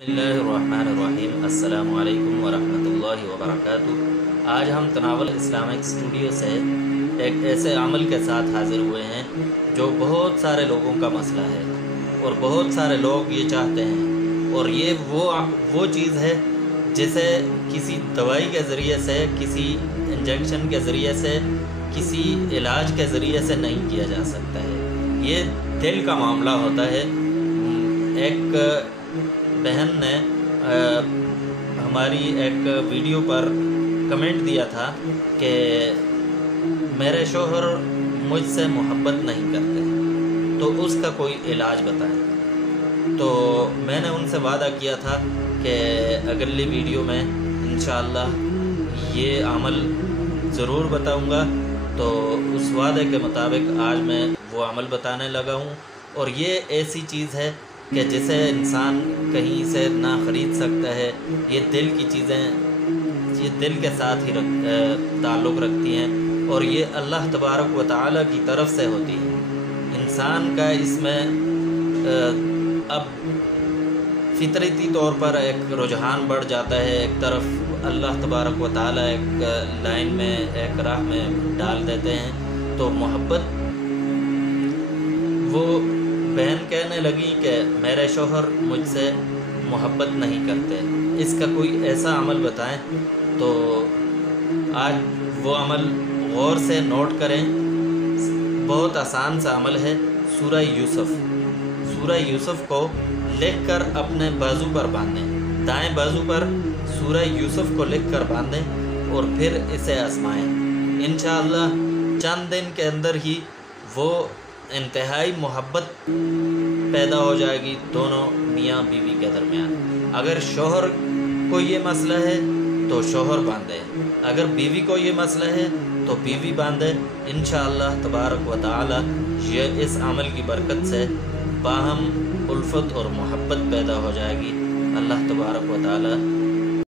بسم اللہ الرحمن الرحیم۔ السلام علیکم ورحمۃ اللہ وبرکاتہ۔ آج ہم تناول اسلامک اسٹوڈیو سے ایک ایسے عمل کے ساتھ حاضر ہوئے ہیں جو بہت سارے لوگوں کا مسئلہ ہے اور بہت سارے لوگ یہ چاہتے ہیں، اور یہ وہ چیز ہے جسے کسی دوائی کے ذریعے سے، کسی انجیکشن کے ذریعے سے، کسی علاج کے ذریعے سے نہیں کیا جا سکتا ہے۔ یہ دل کا معاملہ ہوتا ہے۔ ایک بہن نے ہماری ایک ویڈیو پر کمنٹ دیا تھا کہ میرے شوہر مجھ سے محبت نہیں کرتے، تو اس کا کوئی علاج بتائیں۔ تو میں نے ان سے وعدہ کیا تھا کہ اگلی ویڈیو میں انشاءاللہ یہ عمل ضرور بتاؤں گا۔ تو اس وعدے کے مطابق آج میں وہ عمل بتانے لگا ہوں، اور یہ ایسی چیز ہے کہ جسے انسان کہیں سے نہ خرید سکتا ہے۔ یہ دل کی چیزیں، یہ دل کے ساتھ ہی تعلق رکھتی ہیں، اور یہ اللہ تبارک و تعالیٰ کی طرف سے ہوتی ہیں۔ انسان کا اس میں اب فطرتی طور پر ایک رجحان بڑھ جاتا ہے، ایک طرف اللہ تبارک و تعالیٰ ایک لائن میں، ایک راہ میں ڈال دیتے ہیں، تو محبت وہ بہن کہنے لگی کہ میرے شوہر مجھ سے محبت نہیں کرتے، اس کا کوئی ایسا عمل بتائیں۔ تو آج وہ عمل غور سے نوٹ کریں۔ بہت آسان سا عمل ہے۔ سورہ یوسف کو لکھ کر اپنے بازو پر باندھیں، دائیں بازو پر سورہ یوسف کو لکھ کر باندھیں، اور پھر اسے آزمائیں۔ انشاءاللہ چند دن کے اندر ہی وہ انتہائی محبت پیدا ہو جائے گی دونوں میاں بیوی کے درمیان۔ اگر شوہر کو یہ مسئلہ ہے تو شوہر باندھے، اگر بیوی کو یہ مسئلہ ہے تو بیوی باندھے۔ انشاءاللہ تبارک و تعالی یہ اس عمل کی برکت سے باہم الفت اور محبت پیدا ہو جائے گی۔ اللہ تبارک و تعالی